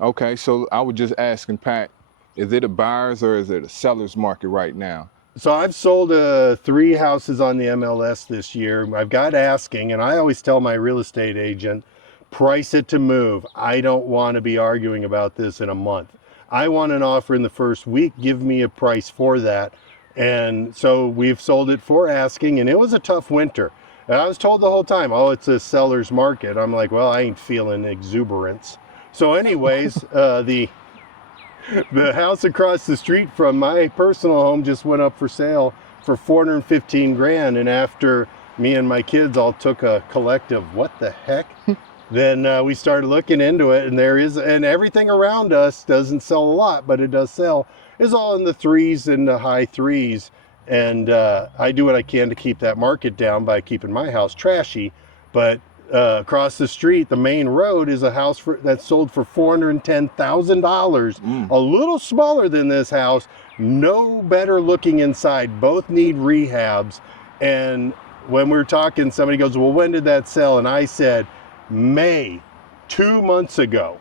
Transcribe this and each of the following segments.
Okay, so I was just asking Pat, is it a buyer's or is it a seller's market right now? So I've sold 3 houses on the MLS this year. I've got asking, and I always tell my real estate agent, price it to move. I don't want to be arguing about this in a month. I want an offer in the first week. Give me a price for that. And so we've sold it for asking, and it was a tough winter. And I was told the whole time, oh, it's a seller's market. I'm like, well, I ain't feeling exuberance. So anyways, the house across the street from my personal home just went up for sale for 415 grand. And after me and my kids all took a collective, what the heck? Then we started looking into it, and and everything around us doesn't sell a lot, but it does sell, is all in the threes and the high threes. And I do what I can to keep that market down by keeping my house trashy. But across the street, the main road, is a house that's sold for $410,000. A little smaller than this house, no better looking inside. Both need rehabs. And when we were talking, somebody goes, well, when did that sell? And I said, May, 2 months ago.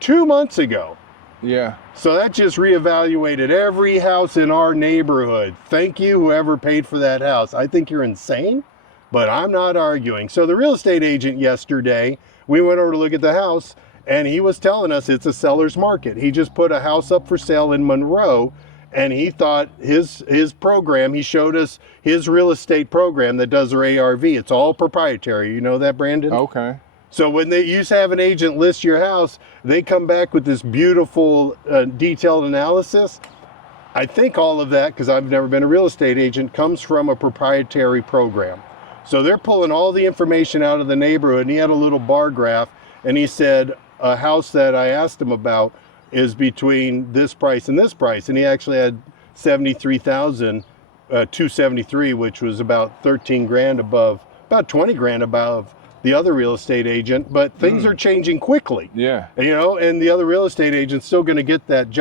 2 months ago. Yeah. So that just reevaluated every house in our neighborhood. Thank you, whoever paid for that house. I think you're insane, but I'm not arguing. So the real estate agent yesterday, we went over to look at the house, and he was telling us it's a seller's market. He just put a house up for sale in Monroe, and he thought his program, he showed us his real estate program that does their ARV. It's all proprietary. You know that, Brandon? Okay. So when they used to have an agent list your house, they come back with this beautiful detailed analysis. I think all of that, because I've never been a real estate agent, comes from a proprietary program. So they're pulling all the information out of the neighborhood, and he had a little bar graph, and he said a house that I asked him about is between this price and this price, and he actually had 273, which was about 13 grand above, about 20 grand above the other real estate agent. But things are changing quickly. Yeah. You know, and the other real estate agent's still going to get that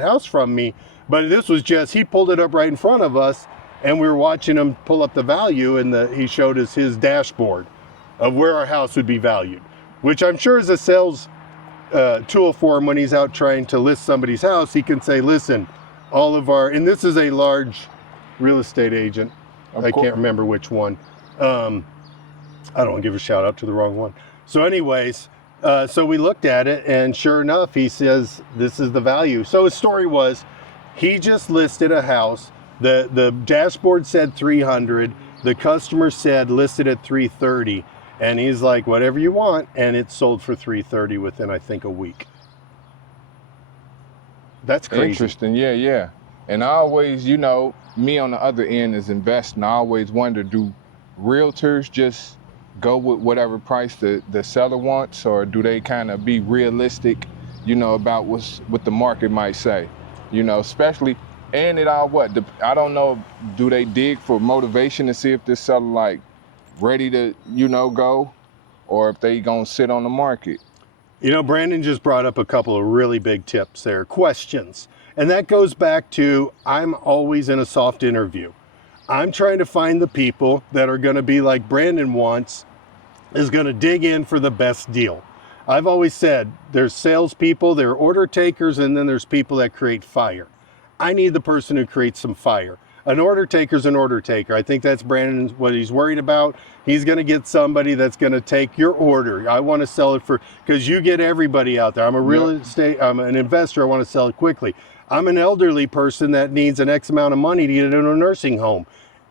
house from me. But this was just, he pulled it up right in front of us, and we were watching him pull up the value, and he showed us his dashboard of where our house would be valued, which I'm sure is a sales tool for him when he's out trying to list somebody's house. He can say, listen, and this is a large real estate agent. I can't remember which one. I don't want to give a shout out to the wrong one. So anyways, so we looked at it, and sure enough, he says, this is the value. So his story was, he just listed a house. The dashboard said 300. The customer said listed at 330. And he's like, whatever you want. And it sold for 330 within, I think, a week. That's crazy. Interesting. Yeah, yeah. And I always, you know, me on the other end is investing. I always wonder, do realtors just go with whatever price the seller wants, or do they kind of be realistic, you know, about what the market might say? You know, especially, and it all I don't know, do they dig for motivation to see if this seller like ready to, you know, go, or if they gonna sit on the market? You know, Brandon just brought up a couple of really big tips there, questions. And that goes back to, I'm always in a soft interview. I'm trying to find the people that are going to be like Brandon wants, is going to dig in for the best deal. I've always said there's salespeople, there are order takers, and then there's people that create fire. I need the person who creates some fire. An order taker's an order taker. I think that's Brandon, what he's worried about. He's going to get somebody that's going to take your order. I want to sell it because you get everybody out there. I'm a I'm an investor. I want to sell it quickly. I'm an elderly person that needs an X amount of money to get into a nursing home.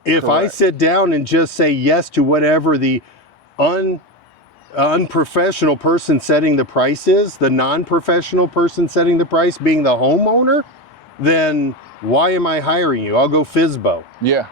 If I sit down and just say yes to whatever the unprofessional person setting the price is, the non-professional person setting the price being the homeowner, then why am I hiring you? I'll go FISBO. Yeah,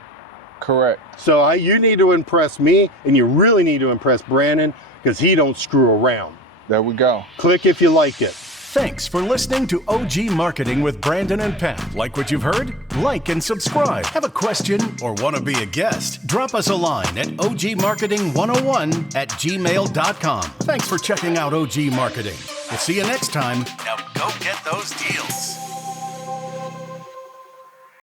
correct. So you need to impress me, and you really need to impress Brandon, because he don't screw around. There we go. Click if you like it. Thanks for listening to OG Marketing with Brandon and Pat. Like what you've heard? Like and subscribe. Have a question or want to be a guest? Drop us a line at ogmarketing101@gmail.com. Thanks for checking out OG Marketing. We'll see you next time. Now go get those deals.